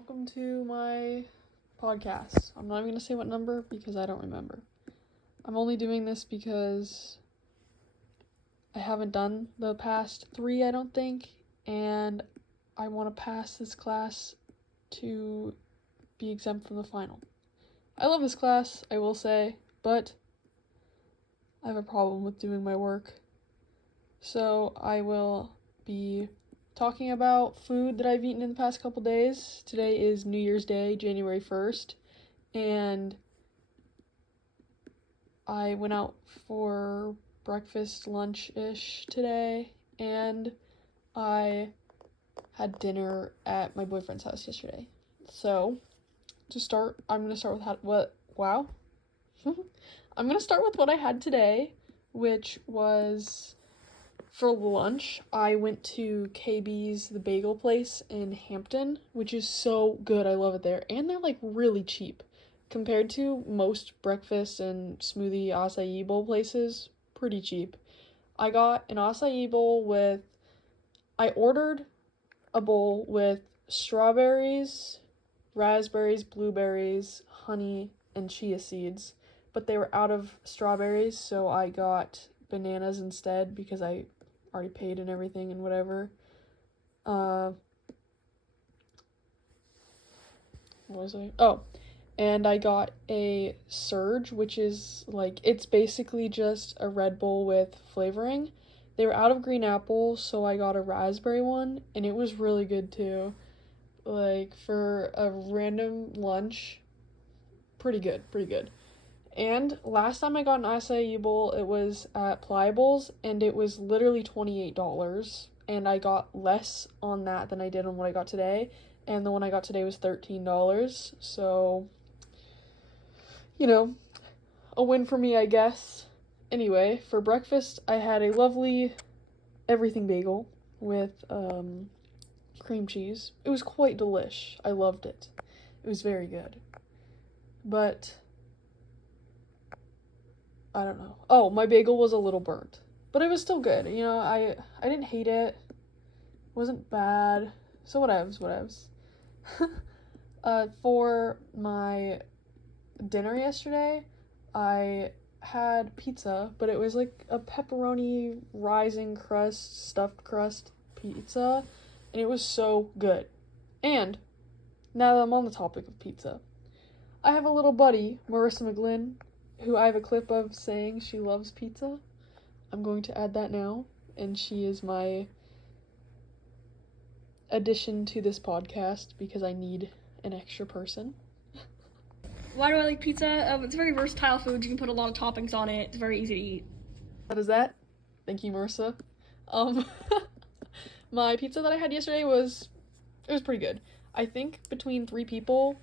welcome to my podcast. I'm not even going to say what number because I don't remember. I'm only doing this because I haven't done the past 3, I don't think, and I want to pass this class to be exempt from the final. I love this class, I will say, but I have a problem with doing my work. So I will be talking about food that I've eaten in the past couple days. Today is New Year's Day, January 1st, and I went out for breakfast, lunch-ish today, and I had dinner at my boyfriend's house yesterday. So, I'm going to start with I'm going to start with what I had today, which was for lunch. I went to KB's, the bagel place in Hampton, which is so good. I love it there. And they're like really cheap compared to most breakfast and smoothie acai bowl places. Pretty cheap. I got an acai bowl I ordered a bowl with strawberries, raspberries, blueberries, honey, and chia seeds. But they were out of strawberries, so I got bananas instead because I already paid and everything and whatever. What was I? Oh, and I got a Surge, which is it's basically just a Red Bull with flavoring. They were out of green apple, so I got a raspberry one, and it was really good too. For a random lunch, pretty good. And last time I got an acai bowl, it was at Pliables, and it was literally $28. And I got less on that than I did on what I got today. And the one I got today was $13. So, a win for me, I guess. Anyway, for breakfast, I had a lovely everything bagel with cream cheese. It was quite delish. I loved it. It was very good. But I don't know. Oh, my bagel was a little burnt, but it was still good. I didn't hate it. It wasn't bad. So whatevs. For my dinner yesterday, I had pizza, but it was like a pepperoni rising crust, stuffed crust pizza, and it was so good. And now that I'm on the topic of pizza, I have a little buddy, Marissa McGlynn, who I have a clip of saying she loves pizza. I'm going to add that now, and she is my addition to this podcast because I need an extra person. Why do I like pizza? It's a very versatile food. You can put a lot of toppings on it. It's very easy to eat. What is that? Thank you, Marissa. My pizza that I had yesterday was pretty good. I think between 3 people,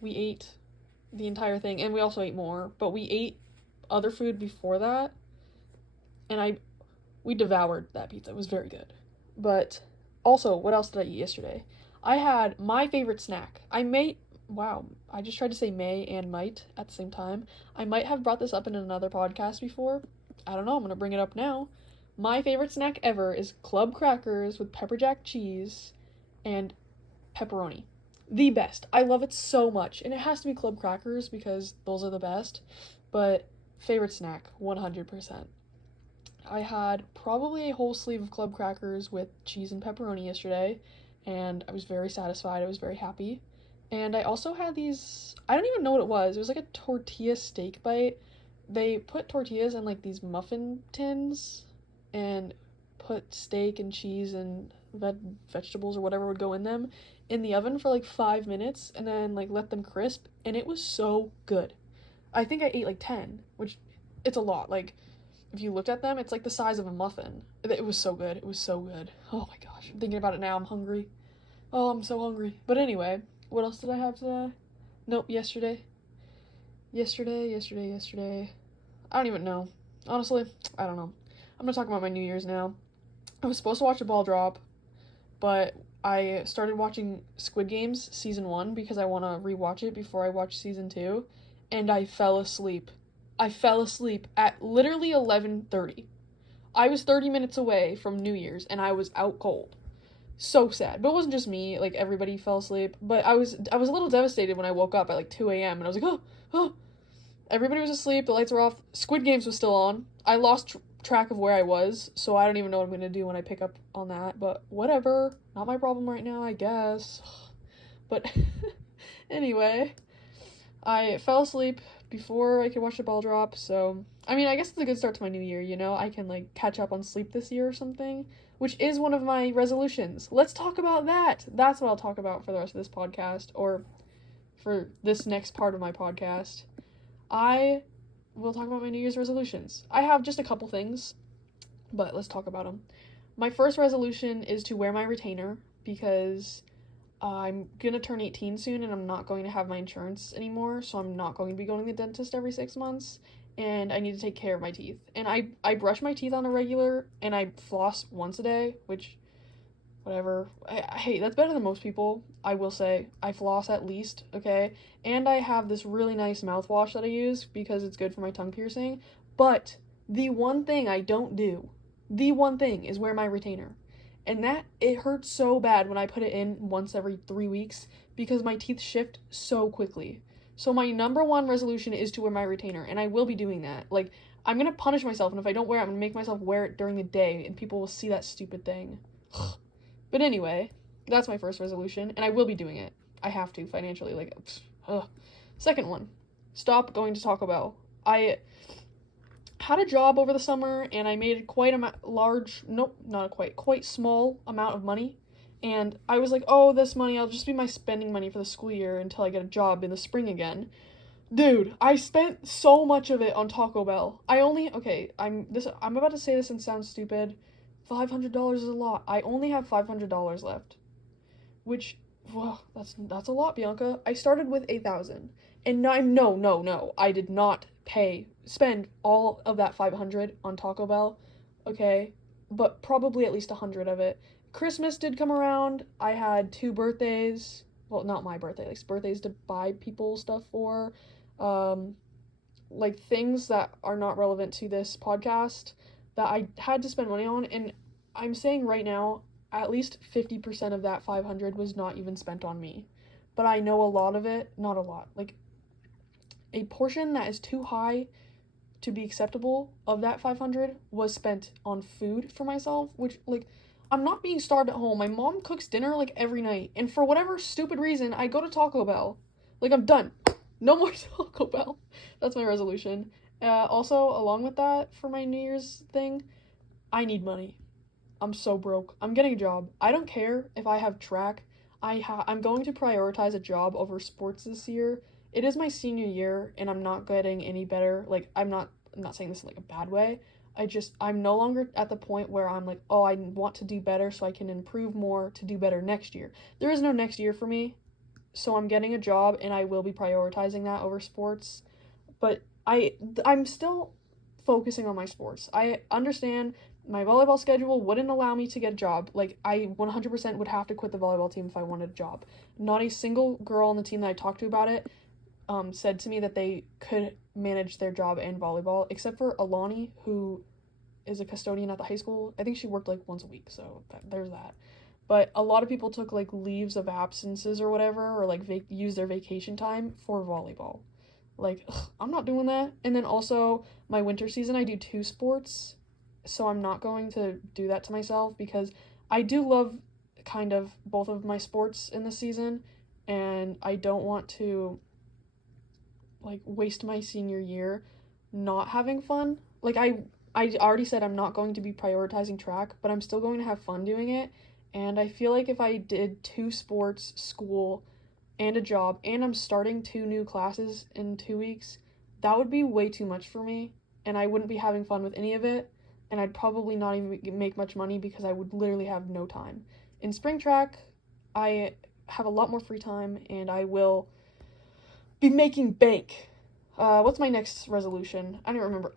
we ate the entire thing, and we also ate more, but we ate other food before that, and we devoured that pizza. It was very good. But also, what else did I eat yesterday? I had my favorite snack. I just tried to say may and might at the same time. I might have brought this up in another podcast before. I don't know, I'm gonna bring it up now. My favorite snack ever is club crackers with pepper jack cheese and pepperoni. The best. I love it so much. And it has to be club crackers because those are the best. But favorite snack, 100%. I had probably a whole sleeve of club crackers with cheese and pepperoni yesterday, and I was very satisfied. I was very happy. And I also had these, I don't even know what it was. It was like a tortilla steak bite. They put tortillas in these muffin tins and put steak and cheese and vegetables or whatever would go in them in the oven for 5 minutes and then let them crisp, and it was so good. I think I ate 10, which it's a lot. If you looked at them, it's the size of a muffin. It was so good. It was so good. Oh my gosh, I'm thinking about it now. I'm hungry. Oh, I'm so hungry. But anyway, what else did I have today? Nope, yesterday. I don't even know. Honestly, I don't know. I'm gonna talk about my New Year's now. I was supposed to watch a ball drop, but I started watching Squid Games season 1 because I want to rewatch it before I watch season 2, and I fell asleep. I fell asleep at literally 11:30. I was 30 minutes away from New Year's, and I was out cold. So sad. But it wasn't just me, like everybody fell asleep. But I was a little devastated when I woke up at like 2 a.m. and I was like, oh. Everybody was asleep, the lights were off. Squid Games was still on. I lost track of where I was, so I don't even know what I'm gonna do when I pick up on that. But whatever, not my problem right now, I guess. But anyway, I fell asleep before I could watch the ball drop. So I mean, I guess it's a good start to my new year. You know, I can like catch up on sleep this year or something, which is one of my resolutions. Let's talk about that. That's what I'll talk about for the rest of this podcast, or for this next part of my podcast. I will talk about my New Year's resolutions. I have just a couple things, but let's talk about them. My first resolution is to wear my retainer because I'm gonna turn 18 soon and I'm not going to have my insurance anymore, so I'm not going to be going to the dentist every 6 months, and I need to take care of my teeth. And I brush my teeth on a regular, and I floss once a day, which, whatever. Hey, that's better than most people, I will say. I floss at least, okay? And I have this really nice mouthwash that I use because it's good for my tongue piercing. But the one thing I don't do, the one thing is wear my retainer. And that, it hurts so bad when I put it in once every 3 weeks because my teeth shift so quickly. So my number one resolution is to wear my retainer, and I will be doing that. Like, I'm gonna punish myself, and if I don't wear it, I'm gonna make myself wear it during the day, and people will see that stupid thing. But anyway, that's my first resolution, and I will be doing it. I have to, financially, like, ugh. Second one, stop going to Taco Bell. I had a job over the summer, and I made quite quite small amount of money, and I was like, oh, this money, I'll just be my spending money for the school year until I get a job in the spring again. Dude, I spent so much of it on Taco Bell. I'm about to say this and sound stupid. $500 is a lot. I only have $500 left, which, well, that's a lot, Bianca. I started with 8,000, and no, I did not spend all of that 500 on Taco Bell, okay, but probably at least 100 of it. Christmas did come around. I had 2 birthdays. Well, not my birthday, like birthdays to buy people stuff for, like things that are not relevant to this podcast that I had to spend money on, and I'm saying right now, at least 50% of that 500 was not even spent on me. But I know a lot of it, not a lot, like a portion that is too high to be acceptable of that 500 was spent on food for myself, which, like, I'm not being starved at home. My mom cooks dinner, like, every night, and for whatever stupid reason, I go to Taco Bell. Like, I'm done. No more Taco Bell. That's my resolution. Also, along with that, for my New Year's thing, I need money. I'm so broke. I'm getting a job. I don't care if I have track. I'm going to prioritize a job over sports this year. It is my senior year, and I'm not getting any better. Like, I'm not saying this in, like, a bad way. I'm no longer at the point where I'm like, oh, I want to do better so I can improve more to do better next year. There is no next year for me, so I'm getting a job, and I will be prioritizing that over sports. But I'm still focusing on my sports. I understand my volleyball schedule wouldn't allow me to get a job. Like, I 100% would have to quit the volleyball team if I wanted a job. Not a single girl on the team that I talked to about it said to me that they could manage their job and volleyball, except for Alani, who is a custodian at the high school. I think she worked, like, once a week, so there's that. But a lot of people took, like, leaves of absences or whatever, or, like, use their vacation time for volleyball. Like, I'm not doing that. And then also, my winter season, I do 2 sports, so I'm not going to do that to myself because I do love kind of both of my sports in the season, and I don't want to, like, waste my senior year not having fun. Like, I already said I'm not going to be prioritizing track, but I'm still going to have fun doing it, and I feel like if I did 2 sports, school, and a job, and I'm starting 2 new classes in 2 weeks, that would be way too much for me, and I wouldn't be having fun with any of it, and I'd probably not even make much money because I would literally have no time. In spring track, I have a lot more free time, and I will be making bank. What's my next resolution? I don't remember.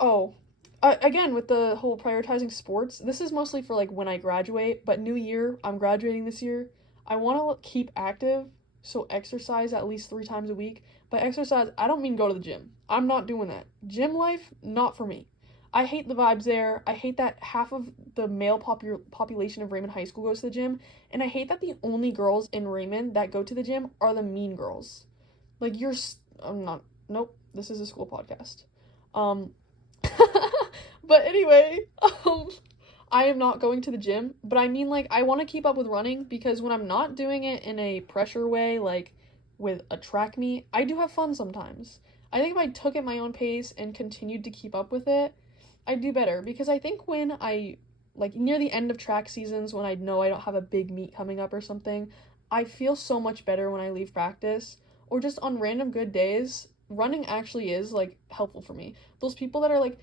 Again, with the whole prioritizing sports, this is mostly for, like, when I graduate, but new year, I'm graduating this year. I want to keep active, so exercise at least 3 times a week. By exercise, I don't mean go to the gym. I'm not doing that. Gym life, not for me. I hate the vibes there. I hate that half of the male population of Raymond High School goes to the gym, and I hate that the only girls in Raymond that go to the gym are the mean girls. Like, I'm not, nope, this is a school podcast. But anyway, I am not going to the gym, but I mean, like, I want to keep up with running because when I'm not doing it in a pressure way, like with a track meet, I do have fun sometimes. I think if I took it my own pace and continued to keep up with it, I'd do better because I think when like, near the end of track seasons, when I know I don't have a big meet coming up or something, I feel so much better when I leave practice or just on random good days. Running actually is, like, helpful for me. Those people that are like,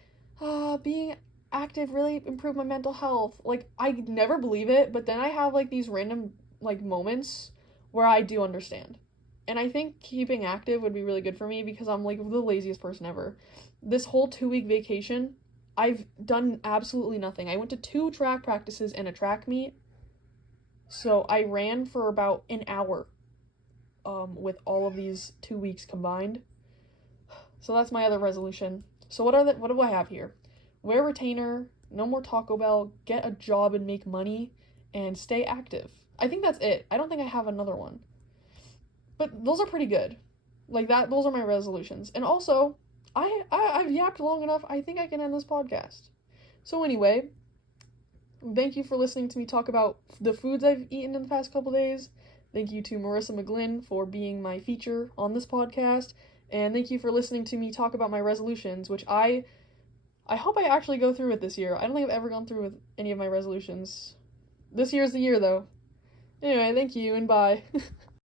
being active really improved my mental health. Like, I never believe it, but then I have, like, these random, like, moments where I do understand. And I think keeping active would be really good for me because I'm, like, the laziest person ever. This whole 2-week vacation, I've done absolutely nothing. I went to 2 track practices and a track meet. So I ran for about an hour with all of these 2 weeks combined. So that's my other resolution. So what do I have here? Wear a retainer, no more Taco Bell, get a job and make money, and stay active. I think that's it. I don't think I have another one. But those are pretty good. Like that, those are my resolutions. And also, I've yapped long enough. I think I can end this podcast. So anyway, thank you for listening to me talk about the foods I've eaten in the past couple days. Thank you to Marissa McGlynn for being my feature on this podcast. And thank you for listening to me talk about my resolutions, which I hope I actually go through with this year. I don't think I've ever gone through with any of my resolutions. This year's the year, though. Anyway, thank you, and bye.